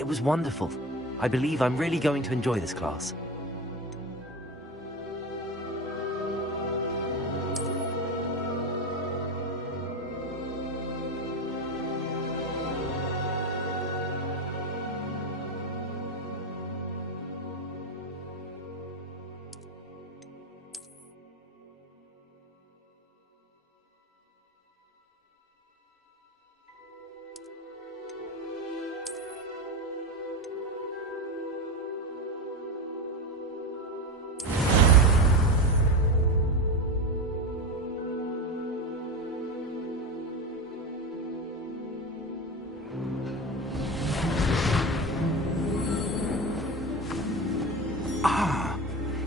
It was wonderful. I believe I'm really going to enjoy this class.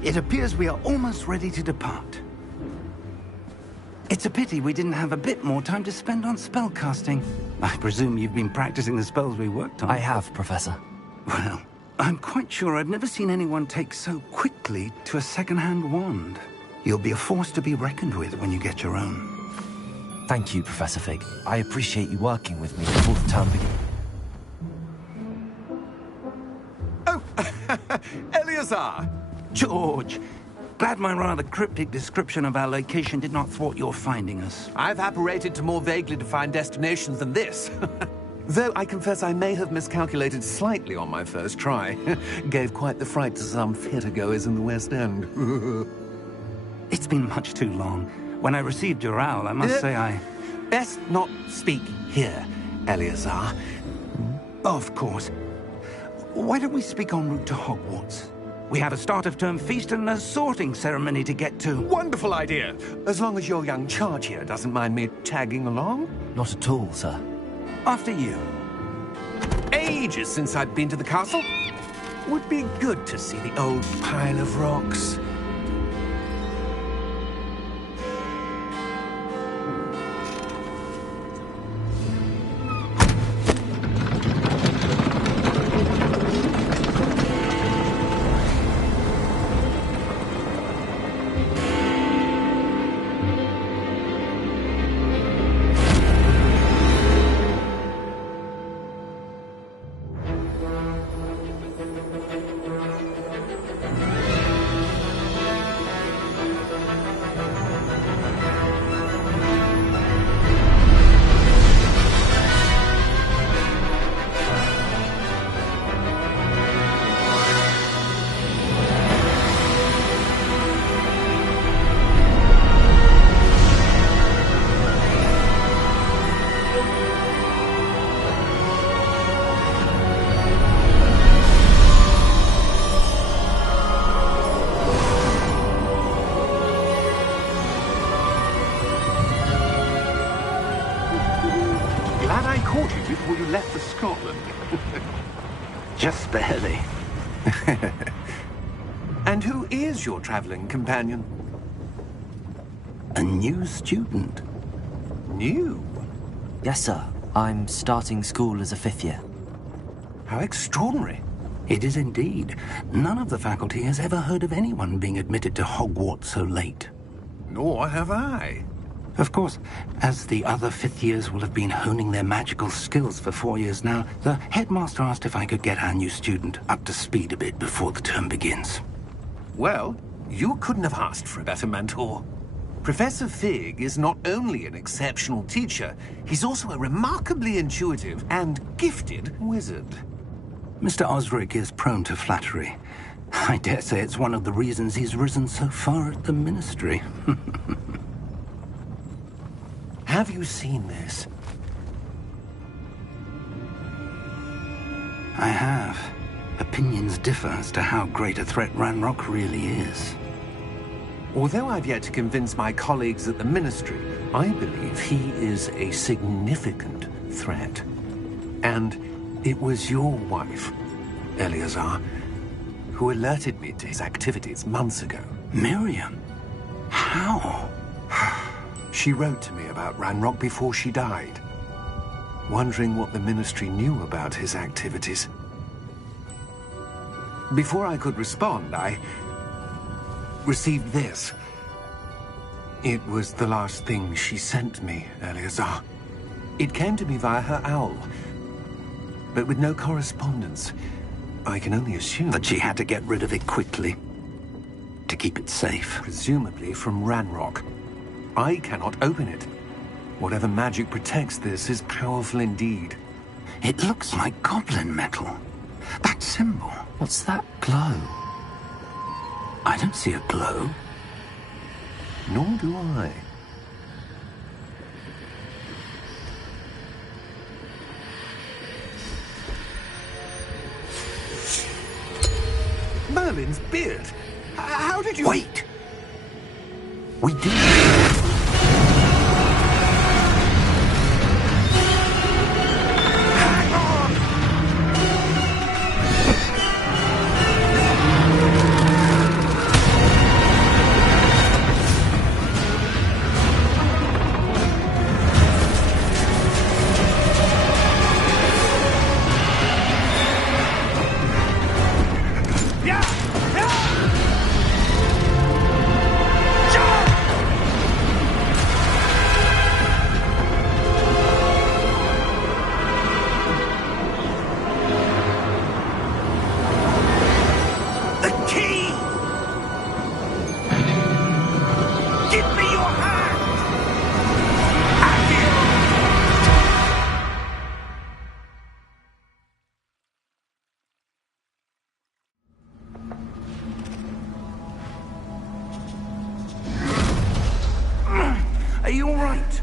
It appears we are almost ready to depart. It's a pity we didn't have a bit more time to spend on spellcasting. I presume you've been practicing the spells we worked on. I have, Professor. Well, I'm quite sure I've never seen anyone take so quickly to a second-hand wand. You'll be a force to be reckoned with when you get your own. Thank you, Professor Fig. I appreciate you working with me before the term begins. Oh, Eleazar! George, glad my rather cryptic description of our location did not thwart your finding us. I've apparated to more vaguely defined destinations than this. Though I confess I may have miscalculated slightly on my first try. Gave quite the fright to some theatre-goers in the West End. It's been much too long. When I received your owl, I must say I... Best not speak here, Eleazar. Of course. Why don't we speak en route to Hogwarts? We have a start-of-term feast and a sorting ceremony to get to. Wonderful idea! As long as your young charge here doesn't mind me tagging along. Not at all, sir. After you. Ages since I'd been to the castle. Would be good to see the old pile of rocks. Before you left for Scotland. Just barely. And who is your traveling companion? A new student. New? Yes, sir. I'm starting school as a 5th year. How extraordinary. It is indeed. None of the faculty has ever heard of anyone being admitted to Hogwarts so late. Nor have I. Of course, as the other 5th years will have been honing their magical skills for 4 years now, the headmaster asked if I could get our new student up to speed a bit before the term begins. Well, you couldn't have asked for a better mentor. Professor Fig is not only an exceptional teacher, he's also a remarkably intuitive and gifted wizard. Mr. Osric is prone to flattery. I dare say it's one of the reasons he's risen so far at the Ministry. Have you seen this? I have. Opinions differ as to how great a threat Ranrock really is. Although I've yet to convince my colleagues at the Ministry, I believe he is a significant threat. And it was your wife, Eleazar, who alerted me to his activities months ago. Miriam? How? She wrote to me about Ranrock before she died, wondering what the Ministry knew about his activities. Before I could respond, I received this. It was the last thing she sent me, Eleazar. It came to me via her owl. but with no correspondence. I can only assume That she had to get rid of it quickly to keep it safe. presumably from Ranrock. I cannot open it. Whatever magic protects this is powerful indeed. It looks like goblin metal. That symbol. What's that glow? I don't see a glow. Nor do I. Merlin's beard. How did you... Wait! We do. Hang on! Yeah! Yeah! Jump! The key! Give me your hand! Are you all right?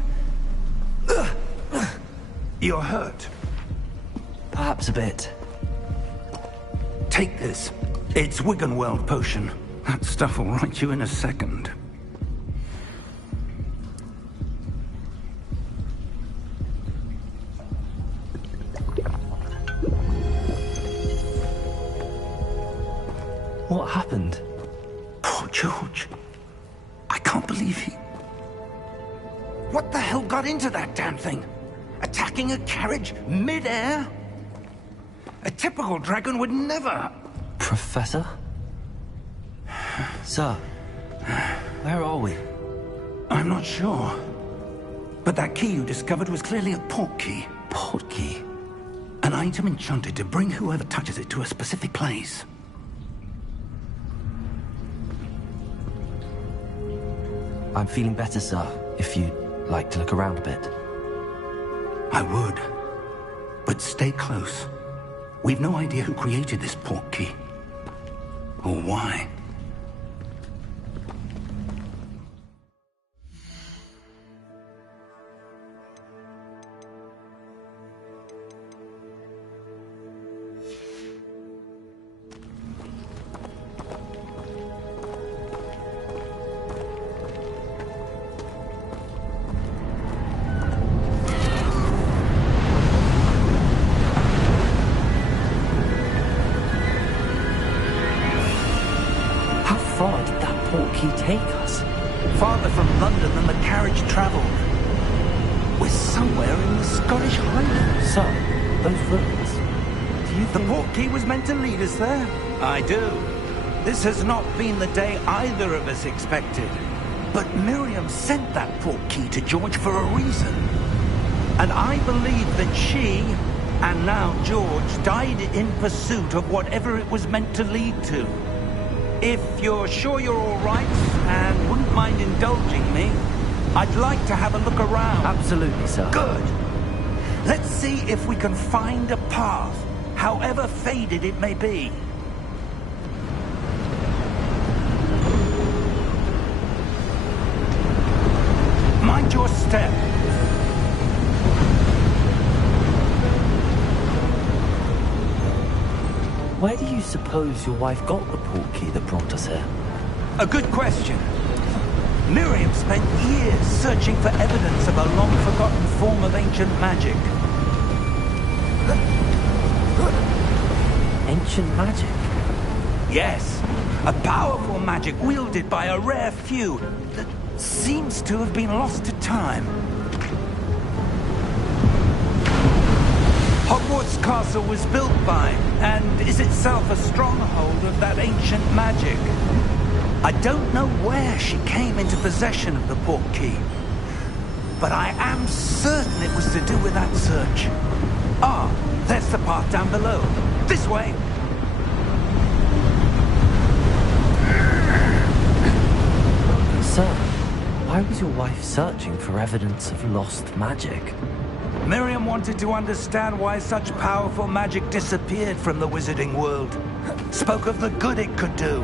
You're hurt. Perhaps a bit. Take this. It's Wiggenweld potion. That stuff will right you in a second. What happened? Poor George. I can't believe he... What the hell got into that damn thing? Attacking a carriage mid-air? A typical dragon would never... Professor? Sir, where are we? I'm not sure. But that key you discovered was clearly a port key. Port key? An item enchanted to bring whoever touches it to a specific place. I'm feeling better, sir, if you'd like to look around a bit. I would. But stay close. We've no idea who created this port key. Or why. How far did that port key take us? Farther from London than the carriage travelled. We're somewhere in the Scottish Highlands. Sir, those ruins. Do you The think... port key was meant to lead us there? I do. This has not been the day either of us expected. But Miriam sent that port key to George for a reason. And I believe that she, and now George, died in pursuit of whatever it was meant to lead to. If you're sure you're all right and wouldn't mind indulging me, I'd like to have a look around. Absolutely, sir. Good. Let's see if we can find a path, however faded it may be. Mind your step. Where do you suppose your wife got the port key that brought us here? A good question. Miriam spent years searching for evidence of a long-forgotten form of ancient magic. Ancient magic? Yes, a powerful magic wielded by a rare few that seems to have been lost to time. Hogwarts Castle was built by, and is itself a stronghold of that ancient magic. I don't know where she came into possession of the port key, but I am certain it was to do with that search. Ah, There's the path down below. This way! Sir, why was your wife searching for evidence of lost magic? Miriam wanted to understand why such powerful magic disappeared from the wizarding world. Spoke of the good it could do.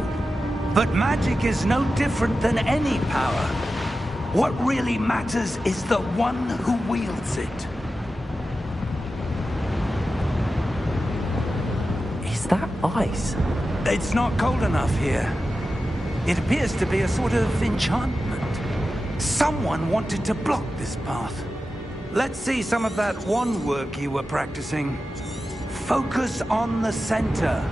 But magic is no different than any power. What really matters is the one who wields it. Is that ice? It's not cold enough here. It appears to be a sort of enchantment. Someone wanted to block this path. Let's see some of that wand work you were practicing. Focus on the center.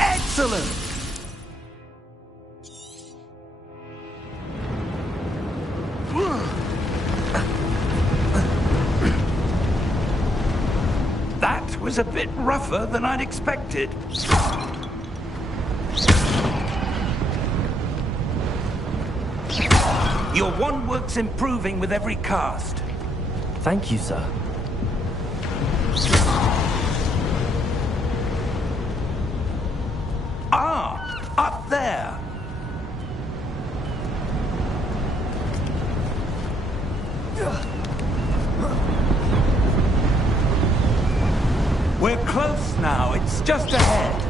Excellent! That was a bit rougher than I'd expected. Your wand work's improving with every cast. Thank you, sir. Ah, up there. We're close now. It's just ahead.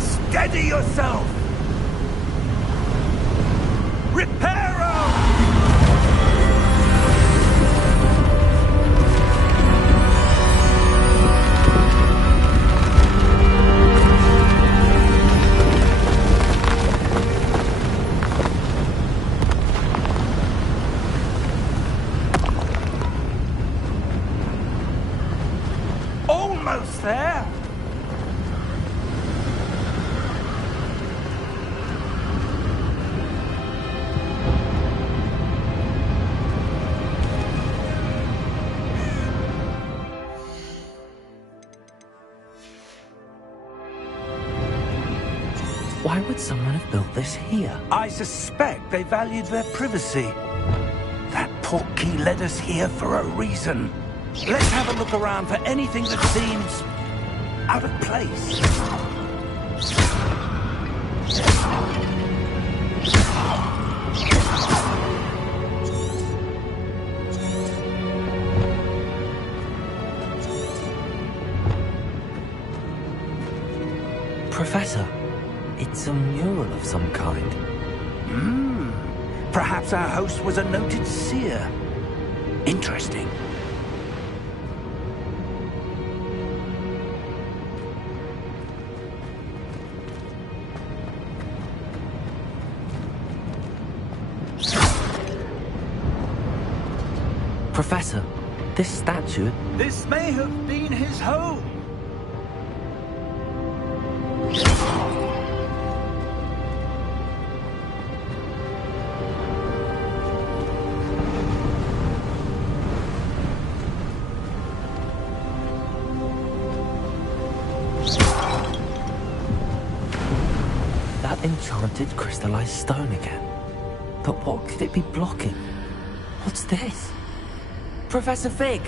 Steady yourself. Reparo! Almost there. Why would someone have built this here? I suspect they valued their privacy. That portkey led us here for a reason. Let's have a look around for anything that seems out of place. Professor, it's a mural of some kind. Perhaps our host was a noted seer. Interesting. Professor, this statue... This may have been his home. That enchanted crystallized stone again. But what could it be blocking? What's this? Professor Fig!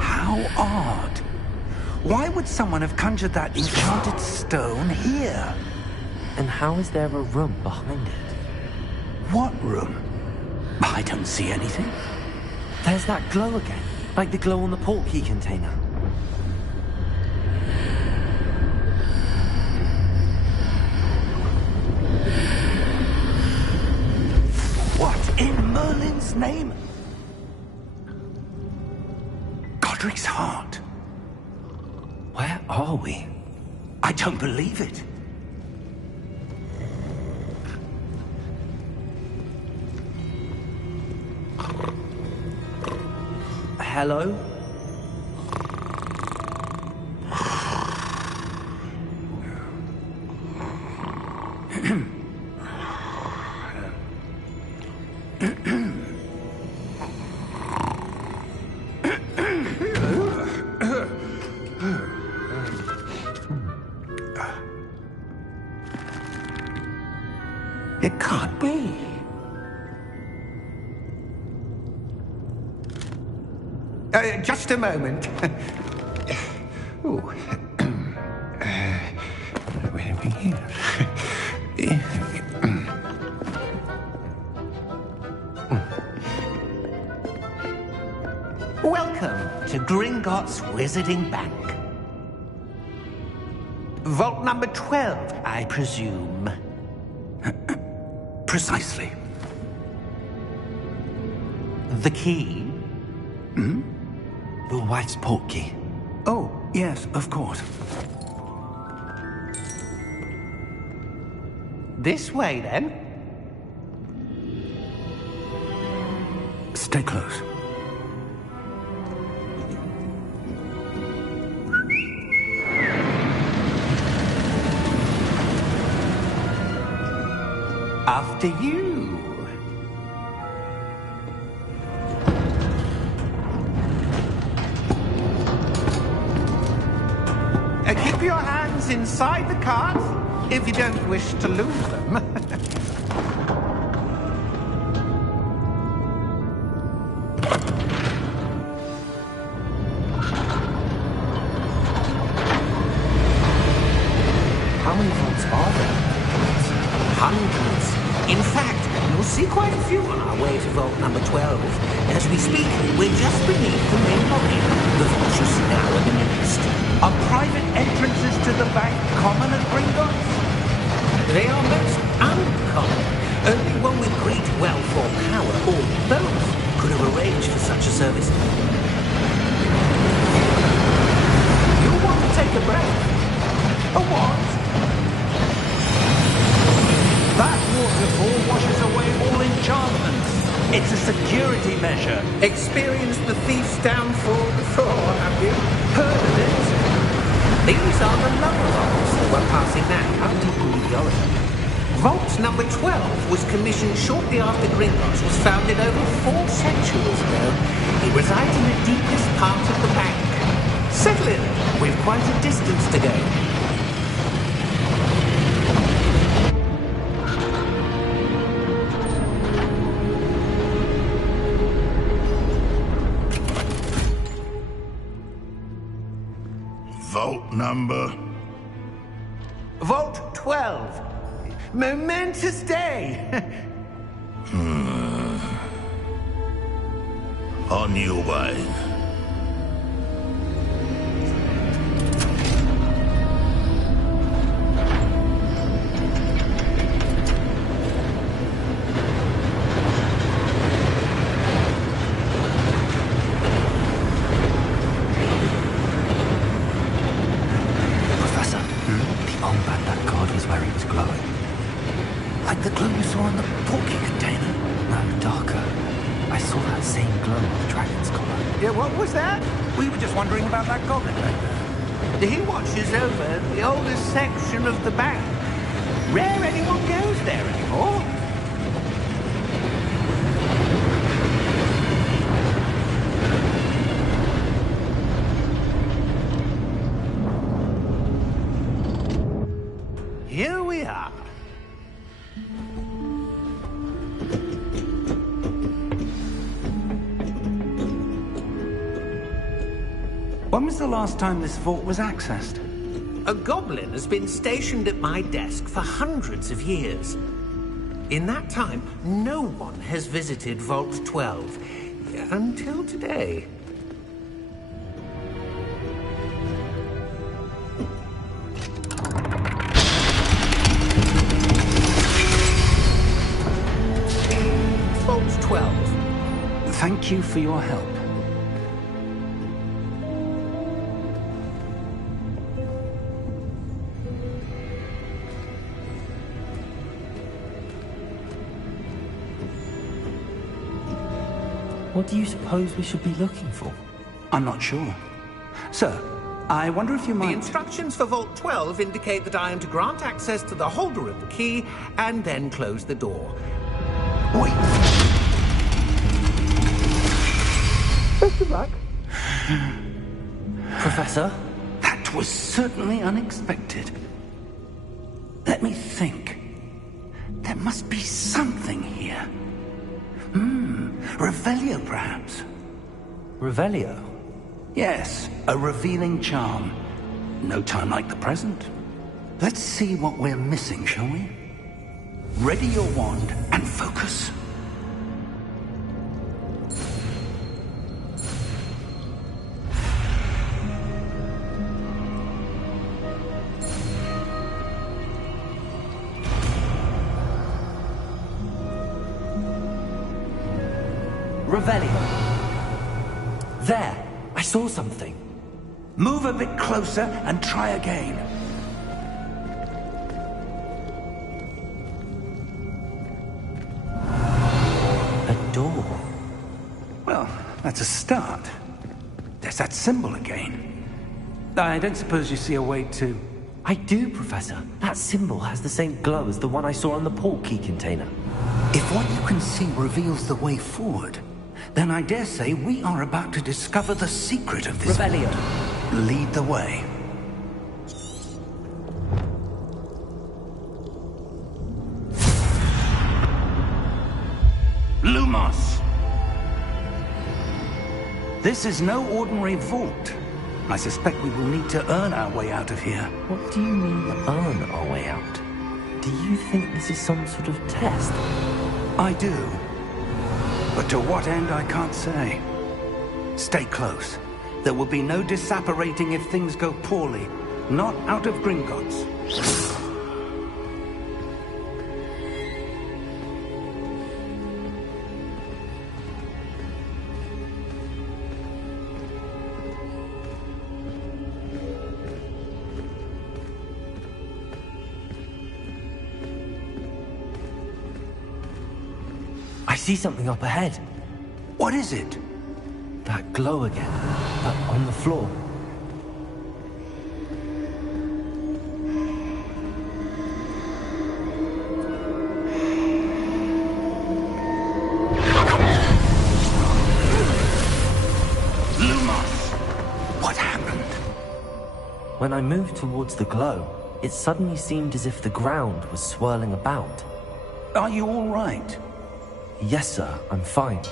How odd. Why would someone have conjured that enchanted stone here? And how is there a room behind it? What room? I don't see anything. There's that glow again, like the glow on the portkey container. What in Merlin's name? Godric's heart. Where are we? I don't believe it. Hello? It can't be. Just a moment. Ooh. Where are we here? Welcome to Gringotts Wizarding Bank. Vault number 12, I presume. Precisely. The key? Hmm? Your wife's portkey. Oh, yes, of course. This way, then. Stay close. After you. Keep your hands inside the cart if you don't wish to lose them. How many vaults are there? Hundreds. In fact, you'll see quite a few on our way to vault number 12. As we speak, we're just beneath the main lobby. The vault you see now in the midst. Are private entrances to the bank common at Gringotts? They are most uncommon. Only one with great wealth or power, or both, could have arranged for such a service. You'll want to take a break. A what? That waterfall washes away all enchantments. It's a security measure. Experienced the thief's downfall before, have you? Heard of it? These are the lower vaults that we're passing now. How deep will we go in? Vault number 12 was commissioned shortly after Gringotts was founded over 4 centuries ago. It resides in the deepest part of the bank. Settle in. We've quite a distance to go. Vault number? Vault 12. Momentous day. On your way. Professor, the ombre at that guard was where he was glowing. Like the glow you saw in the portkey container. No, darker. I saw that same glow on the dragon's collar. Yeah, what was that? We were just wondering about that goblin back there. He watches over the oldest section of the bank. Rare anyone goes there anymore. Here we are. When was the last time this vault was accessed? A goblin has been stationed at my desk for hundreds of years. In that time, no one has visited Vault 12. Until today. Vault 12. Thank you for your help. What do you suppose we should be looking for? I'm not sure. Sir, I wonder if you The might... instructions for Vault 12 indicate that I am to grant access to the holder of the key and then close the door. Wait. Best of luck. Professor? That was certainly unexpected. Let me think. There must be something here. Revelio, perhaps. Revelio? Yes, a revealing charm. No time like the present. Let's see what we're missing, shall we? Ready your wand and focus. Revelio. There! I saw something. Move a bit closer and try again. A door. Well, that's a start. There's that symbol again. I don't suppose you see a way to... I do, Professor. That symbol has the same glow as the one I saw on the portkey container. If what you can see reveals the way forward, then I dare say we are about to discover the secret of this... Revelio. Lead the way. Lumos! This is no ordinary vault. I suspect we will need to earn our way out of here. What do you mean, earn our way out? Do you think this is some sort of test? I do. But to what end, I can't say. Stay close. There will be no disapparating if things go poorly. Not out of Gringotts. I see something up ahead. What is it? That glow again, but on the floor. Lumos! What happened? When I moved towards the glow, it suddenly seemed as if the ground was swirling about. Are you all right? Yes, sir, I'm fine.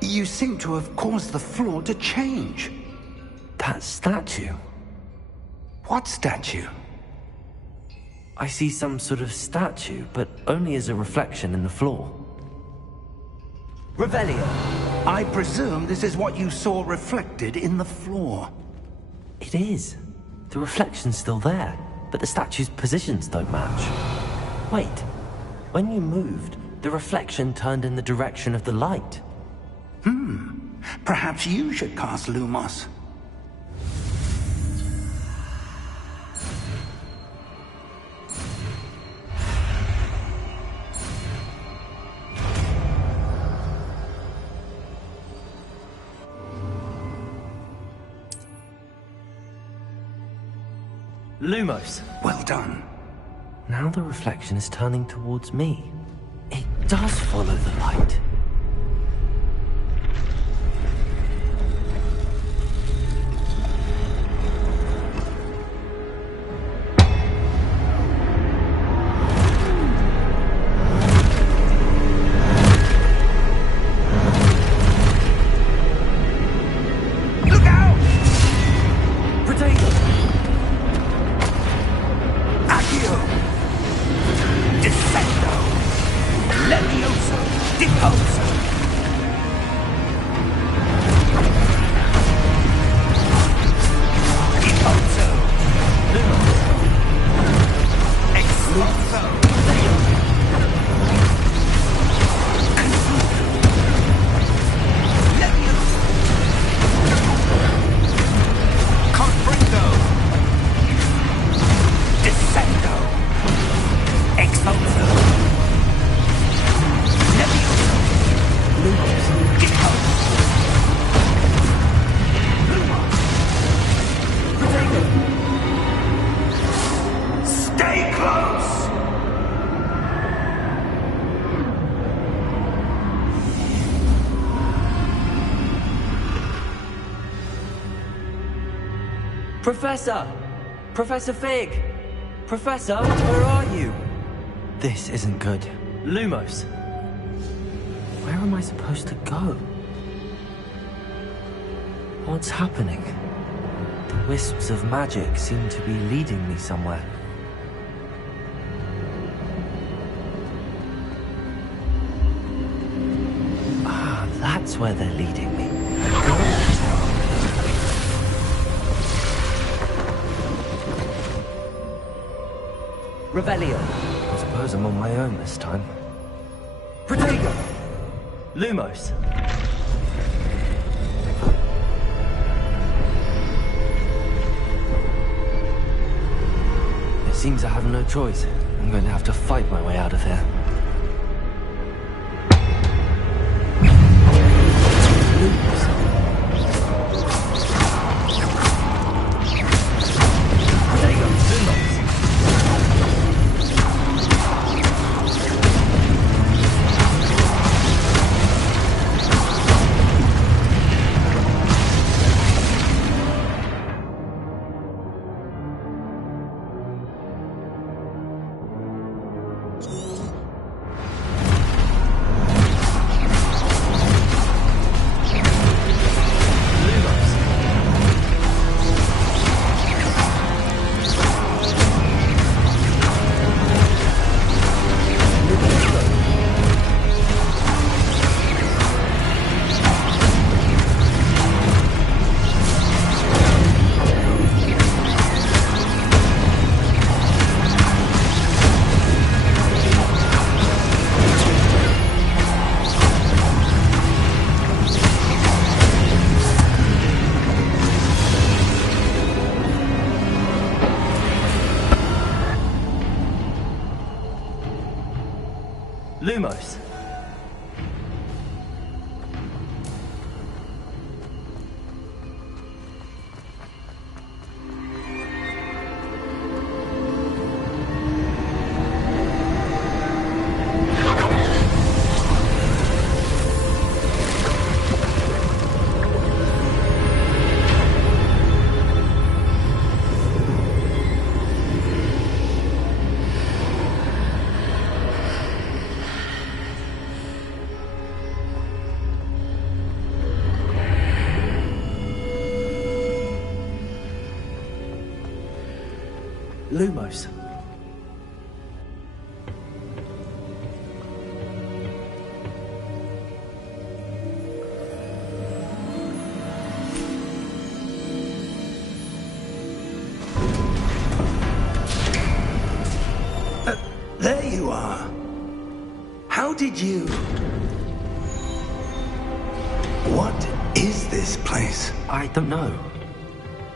You seem to have caused the floor to change. That statue. What statue? I see some sort of statue, but only as a reflection in the floor. Revelio! I presume this is what you saw reflected in the floor. It is. The reflection's still there, but the statue's positions don't match. Wait. When you moved, the reflection turned in the direction of the light. Perhaps you should cast Lumos. Lumos! Well done. Now the reflection is turning towards me. It does follow the light. Look out! Potato! Accio! Defendo! Levioso! Depose! Professor! Professor Fig! Professor, where are you? This isn't good. Lumos. Where am I supposed to go? What's happening? The wisps of magic seem to be leading me somewhere. Ah, that's where they're leading me. Revelio. I suppose I'm on my own this time. Protego! Lumos. It seems I have no choice. I'm going to have to fight my way out of here. Lumos. Lumos. There you are. How did you... What is this place? I don't know.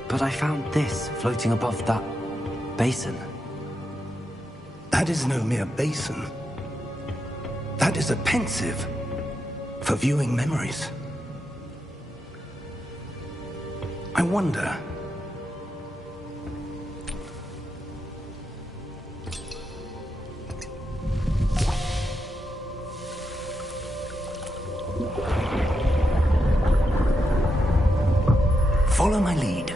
But I found this floating above that basin. That is no mere basin. That is a pensive for viewing memories. I wonder... Follow my lead.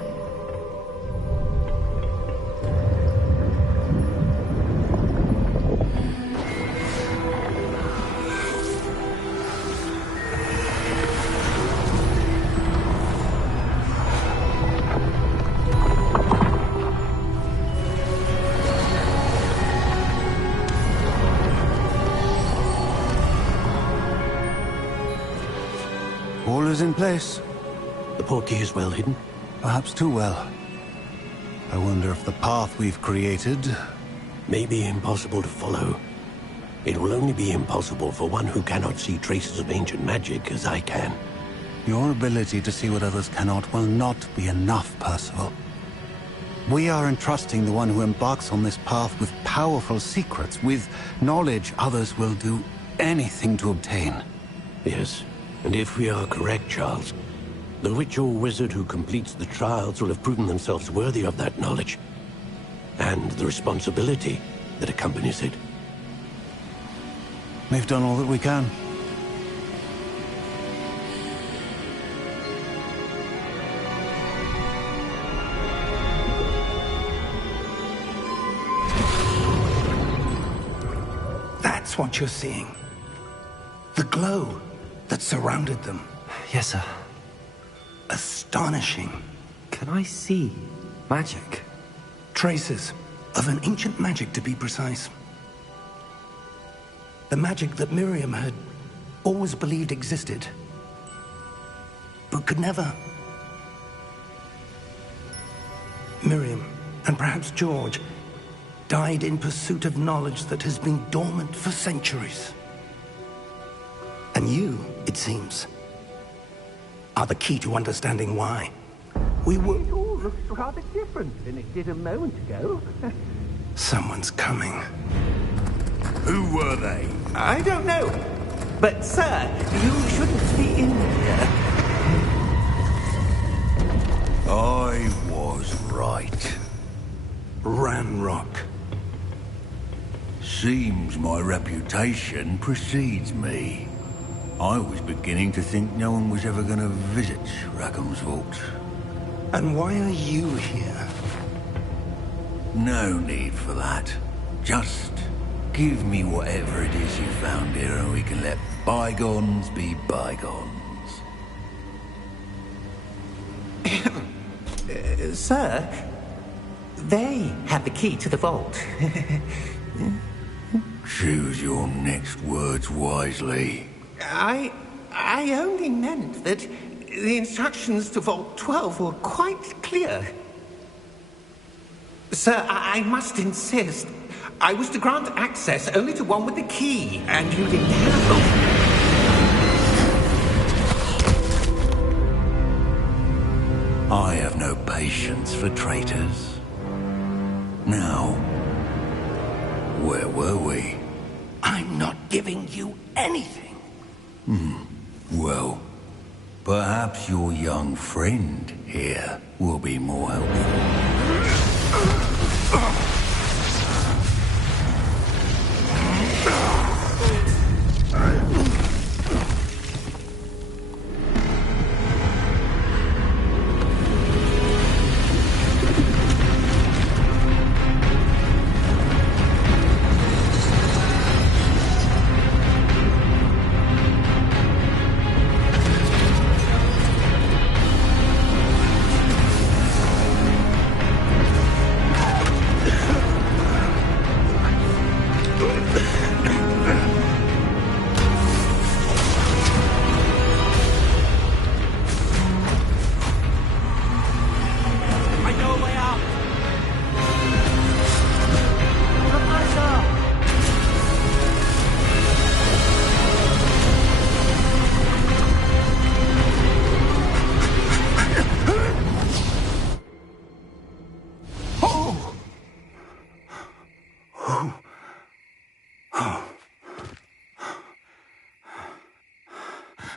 All is in place. The portkey is well hidden. Perhaps too well. I wonder if the path we've created... May be impossible to follow. It will only be impossible for one who cannot see traces of ancient magic as I can. Your ability to see what others cannot will not be enough, Percival. We are entrusting the one who embarks on this path with powerful secrets, with knowledge others will do anything to obtain. Yes, and if we are correct, Charles, the witch or wizard who completes the trials will have proven themselves worthy of that knowledge, and the responsibility that accompanies it. We've done all that we can. That's what you're seeing. The glow that surrounded them. Yes, sir. Astonishing. Can I see magic? Traces of an ancient magic, to be precise. The magic that Miriam had always believed existed, but could never. Miriam, and perhaps George, died in pursuit of knowledge that has been dormant for centuries. And you, it seems, are the key to understanding why. We were... It all looks rather different than it did a moment ago. Someone's coming. Who were they? I don't know. But, sir, you shouldn't be in here. I was right. Ranrock. Seems my reputation precedes me. I was beginning to think no one was ever going to visit Rackham's vault. And why are you here? No need for that. Just give me whatever it is you found here and we can let bygones be bygones. Sir, they have the key to the vault. Choose your next words wisely. I only meant that the instructions to Vault 12 were quite clear. Sir, I must insist. I was to grant access only to one with the key, and you didn't have them. I have no patience for traitors. Now, where were we? I'm not giving you anything. Well, perhaps your young friend here will be more helpful.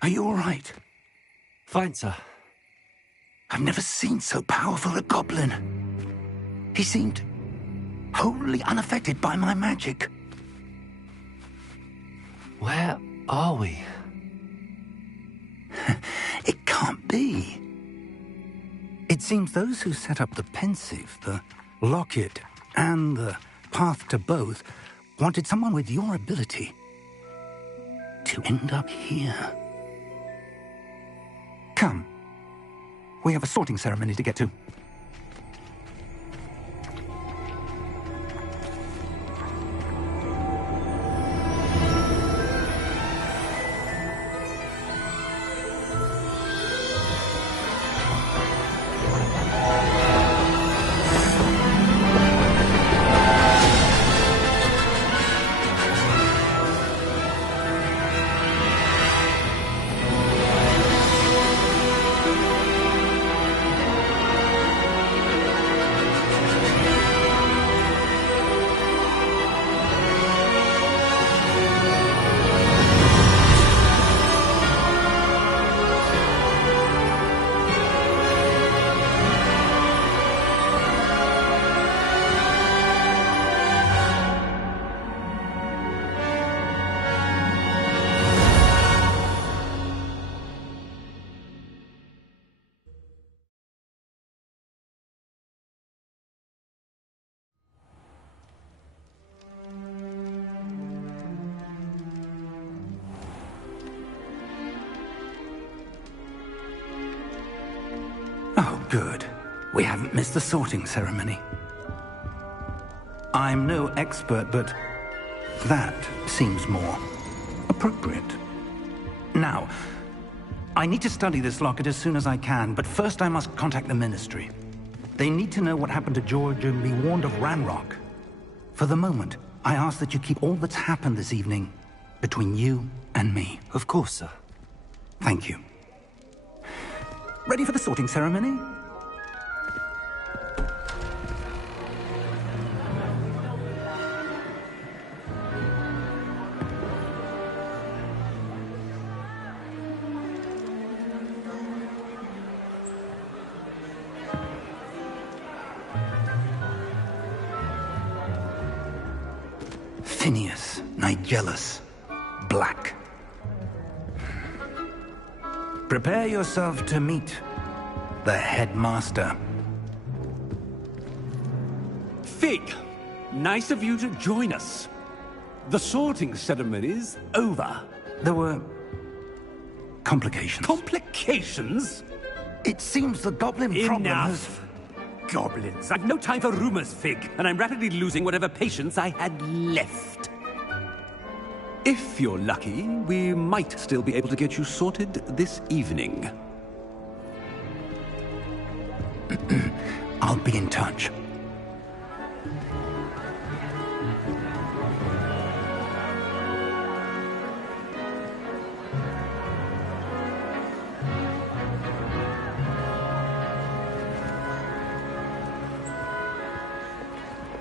Are you all right? Fine, sir. I've never seen so powerful a goblin. He seemed wholly unaffected by my magic. Where are we? It can't be. It seems those who set up the pensive, the locket, and the path to both wanted someone with your ability to end up here. Come. We have a sorting ceremony to get to. Good. We haven't missed the sorting ceremony. I'm no expert, but that seems more appropriate. Now, I need to study this locket as soon as I can, but first I must contact the Ministry. They need to know what happened to George and be warned of Ranrock. For the moment, I ask that you keep all that's happened this evening between you and me. Of course, sir. Thank you. Ready for the sorting ceremony? Phineas, Nigellus, Black. Prepare yourself to meet the headmaster. Fig, nice of you to join us. The sorting ceremony's over. There were complications. Complications? It seems the goblin problem has... Enough! Goblins. I've no time for rumors, Fig, and I'm rapidly losing whatever patience I had left. If you're lucky, we might still be able to get you sorted this evening. I'll be in touch.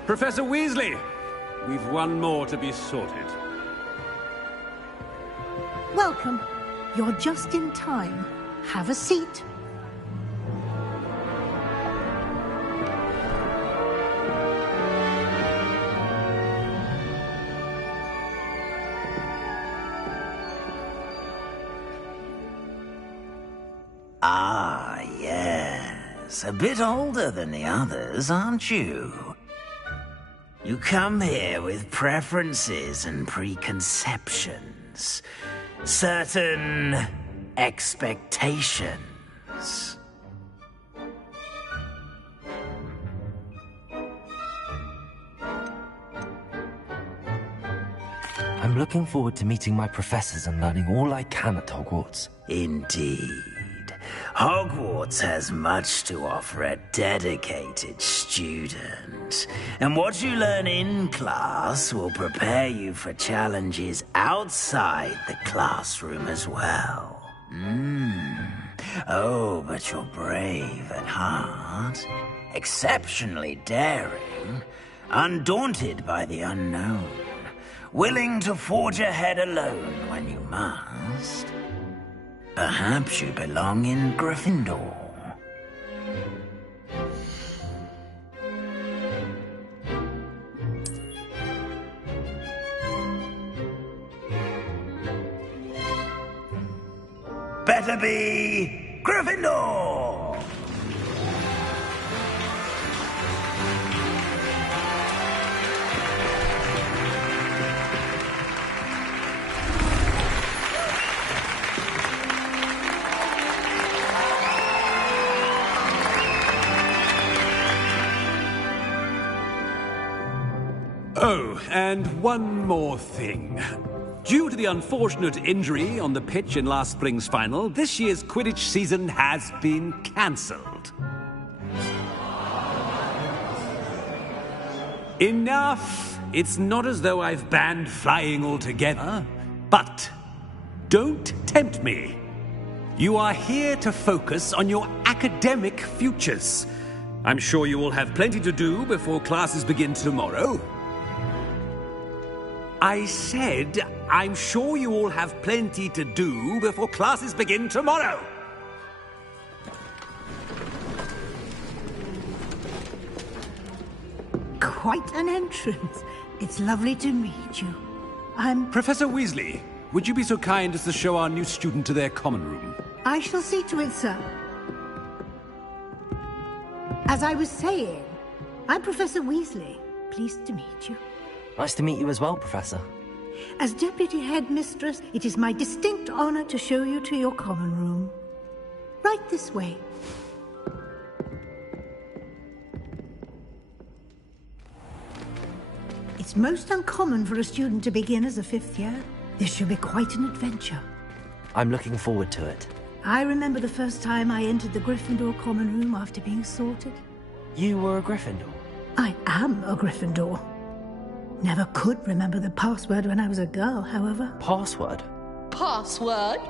Professor Weasley, we've one more to be sorted. Welcome. You're just in time. Have a seat. Ah, yes. A bit older than the others, aren't you? You come here with preferences and preconceptions. Certain expectations. I'm looking forward to meeting my professors and learning all I can at Hogwarts. Indeed. Hogwarts has much to offer a dedicated student. And what you learn in class will prepare you for challenges outside the classroom as well. Oh, but you're brave at heart, exceptionally daring, undaunted by the unknown, willing to forge ahead alone when you must. Perhaps you belong in Gryffindor. Better be Gryffindor! Oh, and one more thing. Due to the unfortunate injury on the pitch in last spring's final, this year's Quidditch season has been cancelled. Enough! It's not as though I've banned flying altogether. But don't tempt me. You are here to focus on your academic futures. I'm sure you will have plenty to do before classes begin tomorrow. I said, I'm sure you all have plenty to do before classes begin tomorrow. Quite an entrance. It's lovely to meet you. I'm... Professor Weasley, would you be so kind as to show our new student to their common room? I shall see to it, sir. As I was saying, I'm Professor Weasley. Pleased to meet you. Nice to meet you as well, Professor. As Deputy Headmistress, it is my distinct honor to show you to your common room. Right this way. It's most uncommon for a student to begin as a 5th year. This should be quite an adventure. I'm looking forward to it. I remember the first time I entered the Gryffindor common room after being sorted. You were a Gryffindor? I am a Gryffindor. Never could remember the password when I was a girl, however. Password? Password?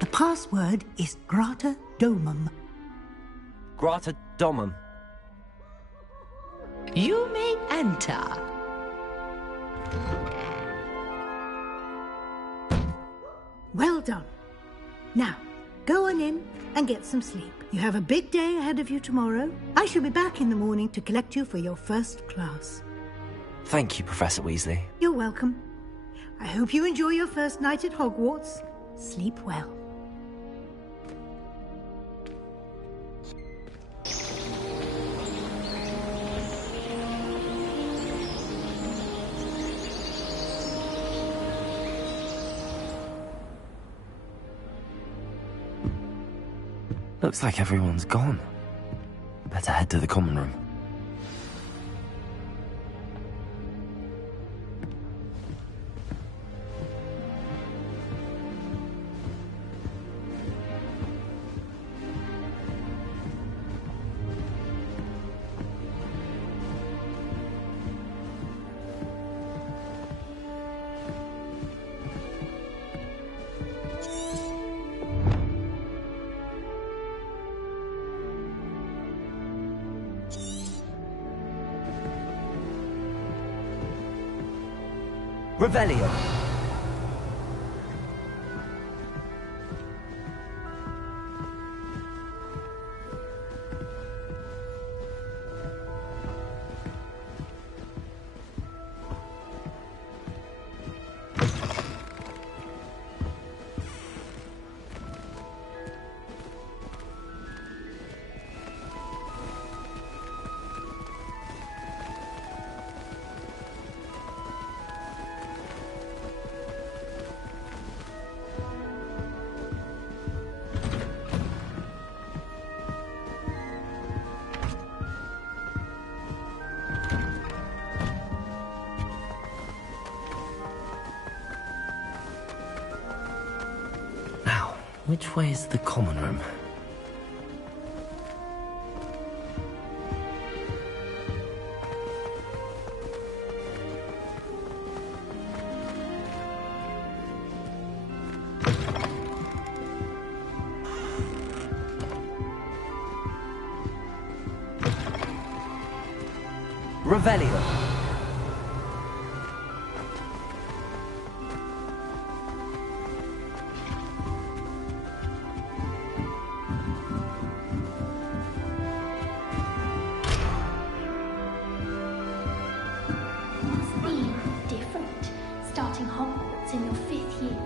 The password is Grata Domum. Grata Domum. You may enter. Well done. Now, go on in and get some sleep. You have a big day ahead of you tomorrow. I shall be back in the morning to collect you for your first class. Thank you, Professor Weasley. You're welcome. I hope you enjoy your first night at Hogwarts. Sleep well. Looks like everyone's gone. Better head to the common room. Revelio. Which way is the common room? Revelio. Starting Hogwarts in your 5th year.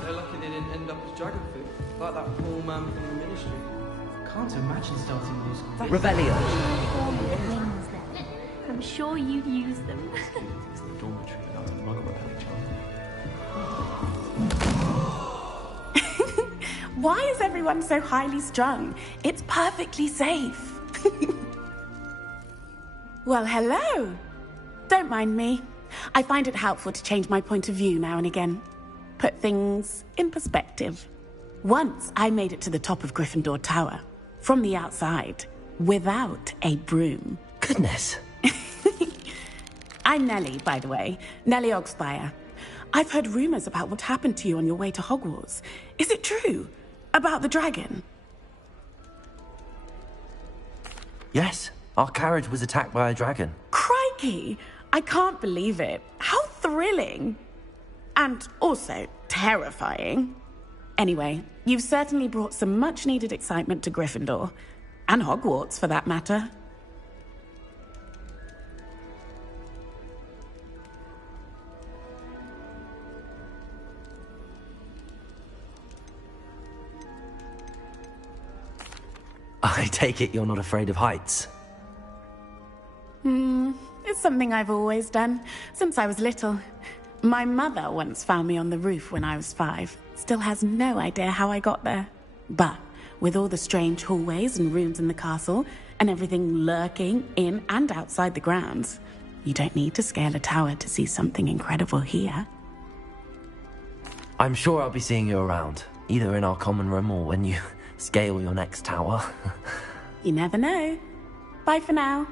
They're lucky they didn't end up as dragon food, like that poor man from the ministry. Can't imagine starting new school. Revelio. Wings then. I'm sure you'd use them. It's the dormitory without a muggle repelling charm. Why is everyone so highly strung? It's perfectly safe. Well, hello. Don't mind me. I find it helpful to change my point of view now and again. Put things in perspective. Once I made it to the top of Gryffindor Tower, from the outside, without a broom. Goodness. I'm Nellie, by the way. Nellie Ogspire. I've heard rumors about what happened to you on your way to Hogwarts. Is it true? About the dragon? Yes, our carriage was attacked by a dragon. Crikey! I can't believe it. How thrilling! And also terrifying. Anyway, you've certainly brought some much-needed excitement to Gryffindor. And Hogwarts, for that matter. I take it you're not afraid of heights? It's something I've always done, since I was little. My mother once found me on the roof when I was 5. Still has no idea how I got there. But with all the strange hallways and rooms in the castle, and everything lurking in and outside the grounds, you don't need to scale a tower to see something incredible here. I'm sure I'll be seeing you around, either in our common room or when you scale your next tower. You never know. Bye for now.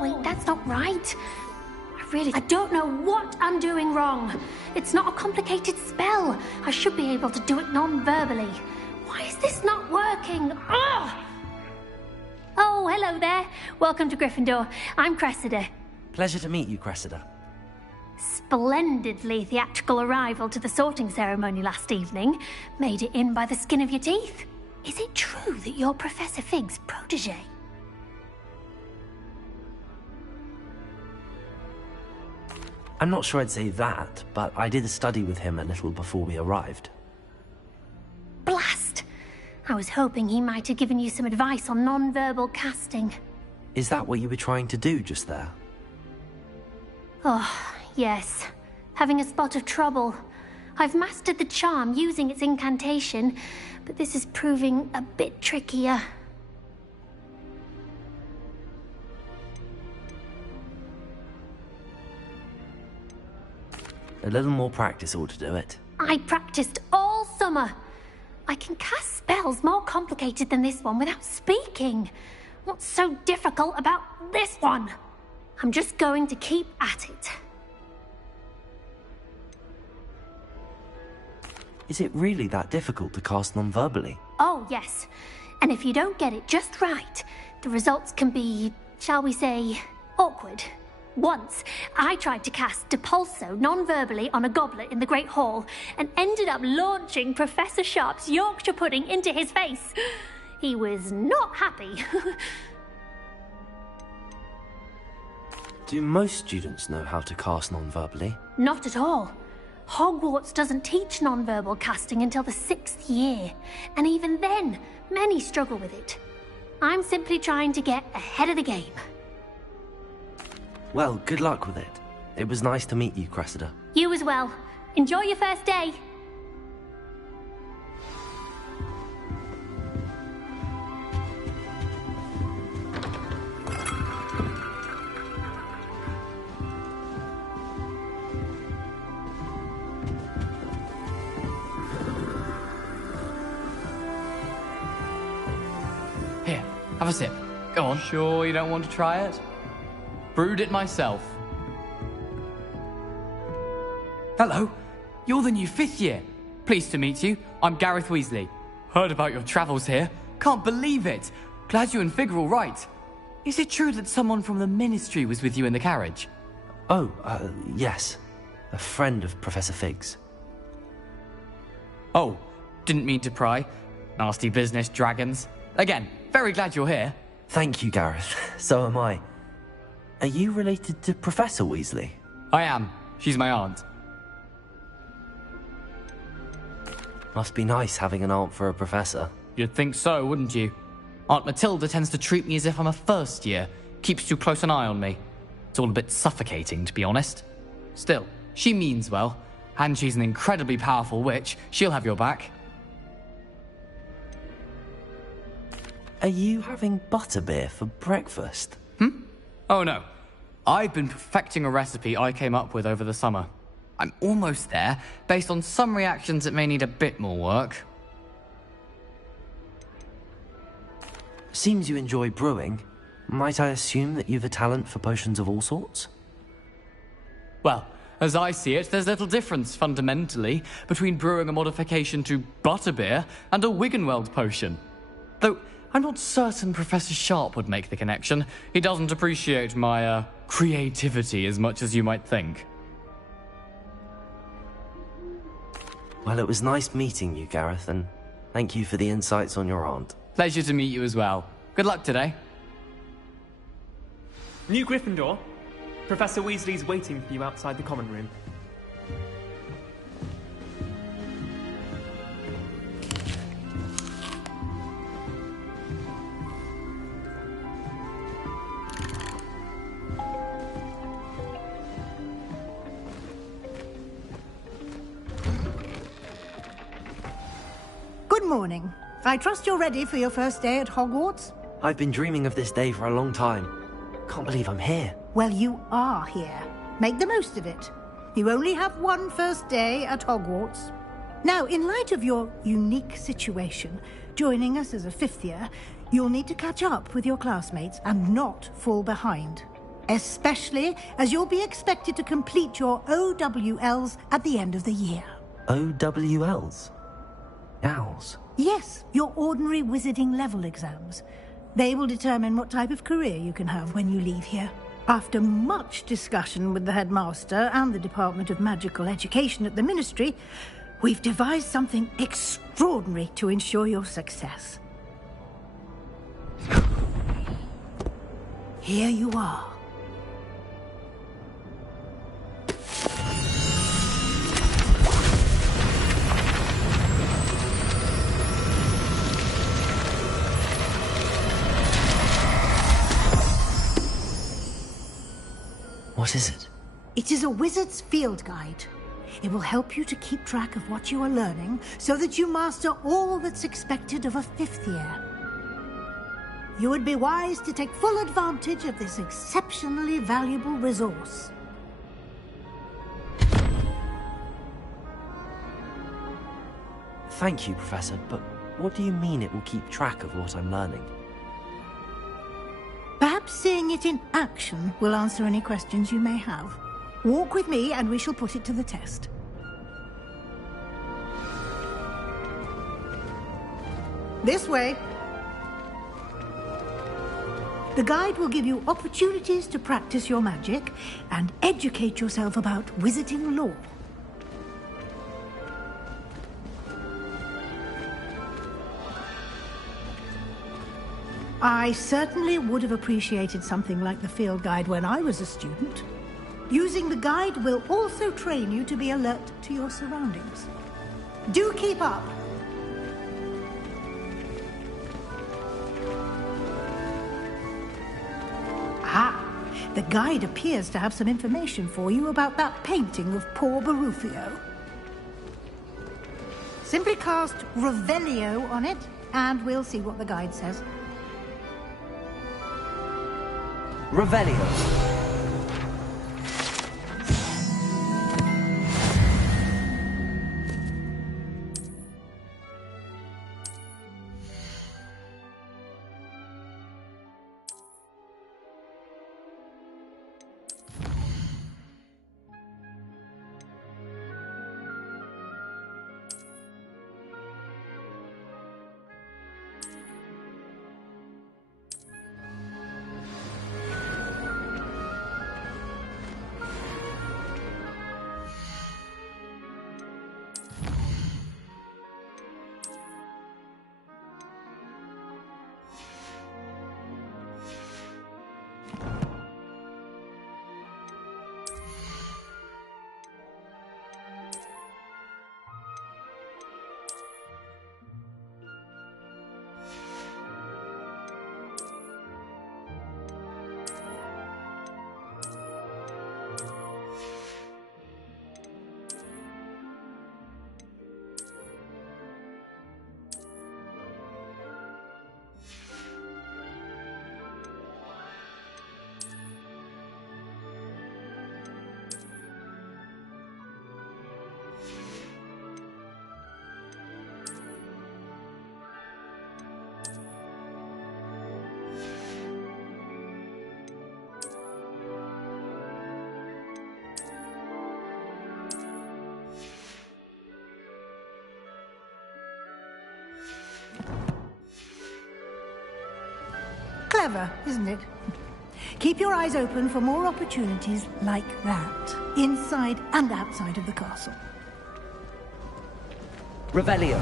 Wait, that's not right. I don't know what I'm doing wrong. It's not a complicated spell. I should be able to do it non-verbally. Why is this not working? Ugh! Oh, hello there. Welcome to Gryffindor. I'm Cressida. Pleasure to meet you, Cressida. Splendidly theatrical arrival to the sorting ceremony last evening. Made it in by the skin of your teeth. Is it true that you're Professor Fig's protege? I'm not sure I'd say that, but I did study with him a little before we arrived. Blast! I was hoping he might have given you some advice on non-verbal casting. Is that what you were trying to do just there? Oh, yes. Having a spot of trouble. I've mastered the charm using its incantation, but this is proving a bit trickier. A little more practice ought to do it. I practiced all summer. I can cast spells more complicated than this one without speaking. What's so difficult about this one? I'm just going to keep at it. Is it really that difficult to cast non-verbally? Oh, yes. And if you don't get it just right, the results can be, shall we say, awkward. Once, I tried to cast Depulso non-verbally on a goblet in the Great Hall and ended up launching Professor Sharp's Yorkshire pudding into his face. He was not happy. Do most students know how to cast non-verbally? Not at all. Hogwarts doesn't teach non-verbal casting until the 6th year, and even then, many struggle with it. I'm simply trying to get ahead of the game. Well, good luck with it. It was nice to meet you, Cressida. You as well. Enjoy your first day. Here, have a sip. Go on. Sure you don't want to try it? Brewed it myself. Hello, you're the new 5th year. Pleased to meet you. I'm Gareth Weasley. Heard about your travels here. Can't believe it. Glad you and Fig are all right. Is it true that someone from the Ministry was with you in the carriage? Oh, yes. A friend of Professor Fig's. Oh, didn't mean to pry. Nasty business, dragons. Again, very glad you're here. Thank you, Gareth. So am I. Are you related to Professor Weasley? I am. She's my aunt. Must be nice having an aunt for a professor. You'd think so, wouldn't you? Aunt Matilda tends to treat me as if I'm a first year. Keeps too close an eye on me. It's all a bit suffocating, to be honest. Still, she means well. And she's an incredibly powerful witch. She'll have your back. Are you having butterbeer for breakfast? Oh no. I've been perfecting a recipe I came up with over the summer. I'm almost there, based on some reactions that may need a bit more work. Seems you enjoy brewing. Might I assume that you've a talent for potions of all sorts? Well, as I see it, there's little difference, fundamentally, between brewing a modification to butterbeer and a Wiggenweld potion. Though, I'm not certain Professor Sharp would make the connection. He doesn't appreciate my, creativity as much as you might think. Well, it was nice meeting you, Gareth, and thank you for the insights on your aunt. Pleasure to meet you as well. Good luck today. New Gryffindor. Professor Weasley's waiting for you outside the common room. Good morning. I trust you're ready for your first day at Hogwarts? I've been dreaming of this day for a long time. Can't believe I'm here. Well, you are here. Make the most of it. You only have one first day at Hogwarts. Now, in light of your unique situation, joining us as a fifth year, you'll need to catch up with your classmates and not fall behind. Especially as you'll be expected to complete your OWLs at the end of the year. OWLs? Owls? Yes, your ordinary wizarding level exams. They will determine what type of career you can have when you leave here. After much discussion with the headmaster and the Department of Magical Education at the Ministry, we've devised something extraordinary to ensure your success. Here you are. What is it? It is a wizard's field guide. It will help you to keep track of what you are learning so that you master all that's expected of a fifth year. You would be wise to take full advantage of this exceptionally valuable resource. Thank you, Professor, but what do you mean it will keep track of what I'm learning? Perhaps seeing it in action will answer any questions you may have. Walk with me and we shall put it to the test. This way. The guide will give you opportunities to practice your magic and educate yourself about wizarding lore. I certainly would have appreciated something like the field guide when I was a student. Using the guide will also train you to be alert to your surroundings. Do keep up! Ah, the guide appears to have some information for you about that painting of poor Barufio. Simply cast Revelio on it, and we'll see what the guide says. Revelio. Clever, isn't it? Keep your eyes open for more opportunities like that, inside and outside of the castle. Revelio.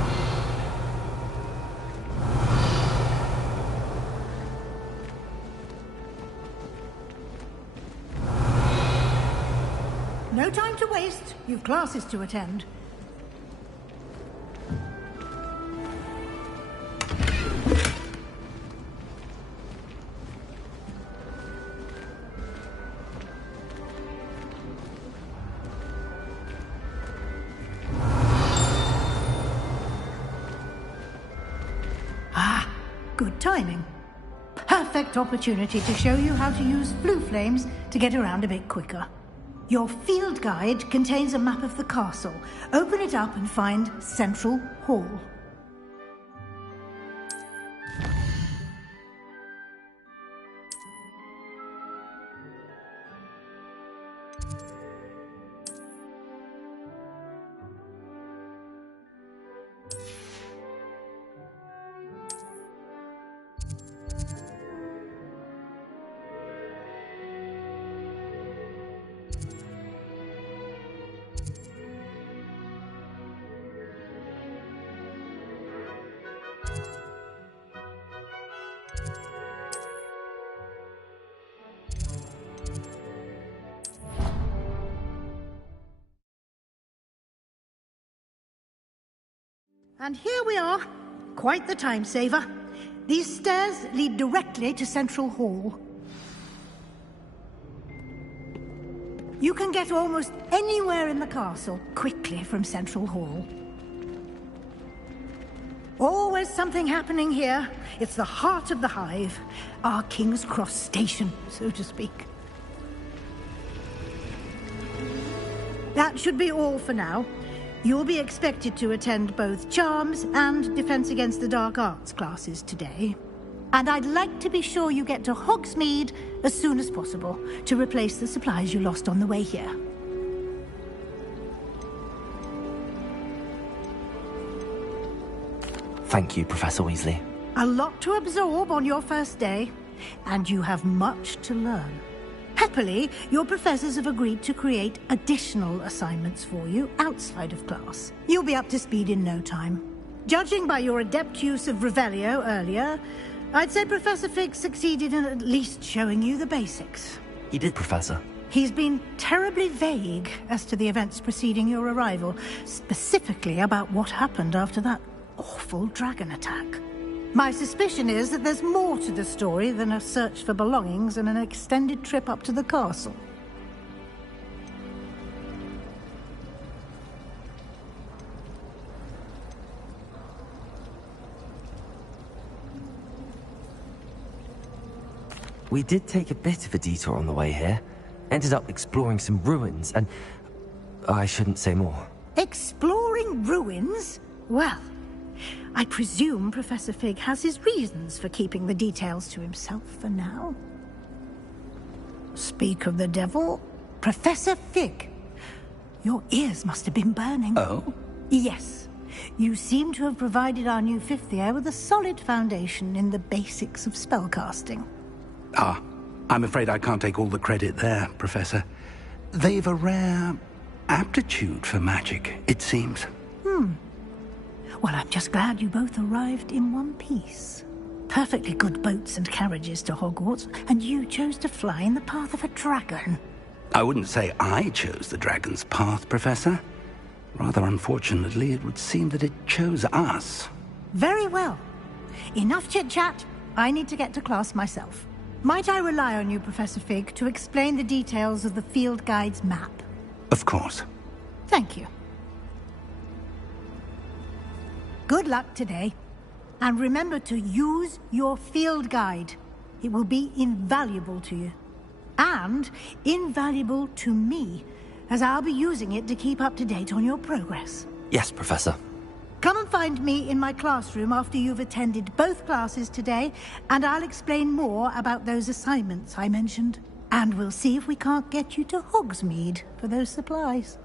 No time to waste. You've classes to attend. good timing. Perfect opportunity to show you how to use blue flames to get around a bit quicker. Your field guide contains a map of the castle. Open it up and find Central Hall. And here we are. Quite the time saver. These stairs lead directly to Central Hall. You can get almost anywhere in the castle quickly from Central Hall. Always something happening here. It's the heart of the hive. Our King's Cross station, so to speak. That should be all for now. You'll be expected to attend both Charms and Defense Against the Dark Arts classes today. And I'd like to be sure you get to Hogsmeade as soon as possible to replace the supplies you lost on the way here. Thank you, Professor Weasley. A lot to absorb on your first day, and you have much to learn. Happily, your professors have agreed to create additional assignments for you outside of class. You'll be up to speed in no time. Judging by your adept use of Revelio earlier, I'd say Professor Fig succeeded in at least showing you the basics. He did, Professor. He's been terribly vague as to the events preceding your arrival, specifically about what happened after that awful dragon attack. My suspicion is that there's more to the story than a search for belongings and an extended trip up to the castle. We did take a bit of a detour on the way here. Ended up exploring some ruins, and I shouldn't say more. Exploring ruins? Well, I presume Professor Fig has his reasons for keeping the details to himself for now. Speak of the devil, Professor Fig. Your ears must have been burning. Oh? Yes. You seem to have provided our new fifth year with a solid foundation in the basics of spellcasting. Ah, I'm afraid I can't take all the credit there, Professor. They've a rare aptitude for magic, it seems. Well, I'm just glad you both arrived in one piece. Perfectly good boats and carriages to Hogwarts, and you chose to fly in the path of a dragon. I wouldn't say I chose the dragon's path, Professor. Rather unfortunately, it would seem that it chose us. Very well. Enough chit-chat. I need to get to class myself. Might I rely on you, Professor Fig, to explain the details of the field guide's map? Of course. Thank you. Good luck today. And remember to use your field guide. It will be invaluable to you. And invaluable to me, as I'll be using it to keep up to date on your progress. Yes, Professor. Come and find me in my classroom after you've attended both classes today, and I'll explain more about those assignments I mentioned. And we'll see if we can't get you to Hogsmeade for those supplies.